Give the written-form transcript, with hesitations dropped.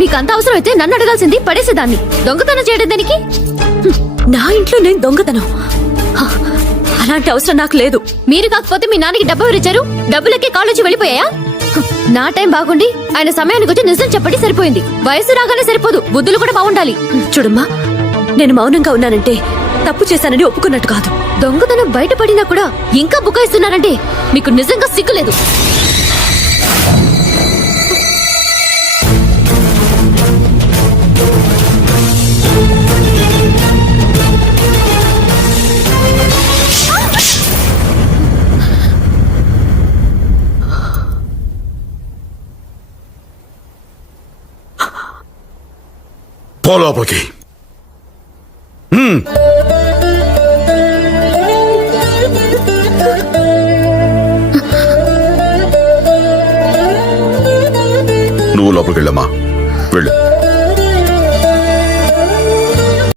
మీకు అంత అవసరం అయితే నన్ను అడగాల్సింది, పడేసేదాన్ని. దొంగతనం చేయడం దానికి? నా ఇంట్లో నేను దొంగతనం? అలాంటి అవసరం నాకు లేదు. మీరు కాకపోతే మీ నాన్నకి డబ్బు ఎవరిచ్చారు? డబ్బులకే కాలేజీ వెళ్ళిపోయాయా? నా టైం బాగుండి ఆయన సమయానికి వచ్చి నిజం చెప్పండి సరిపోయింది. వయసు రాగానే సరిపోదు, బుద్ధులు కూడా బాగుండాలి. చూడమ్మా, నేను మౌనంగా ఉన్నానంటే తప్పు చేశానని ఒప్పుకున్నట్టు కాదు. దొంగతనం బయటపడినా కూడా ఇంకా బుకాయిస్తున్నారంటే మీకు నిజంగా సిగ్గులేదు. పో లోపలికి. నువ్వు లోపలికి వెళ్ళమ్మా, వెళ్ళు.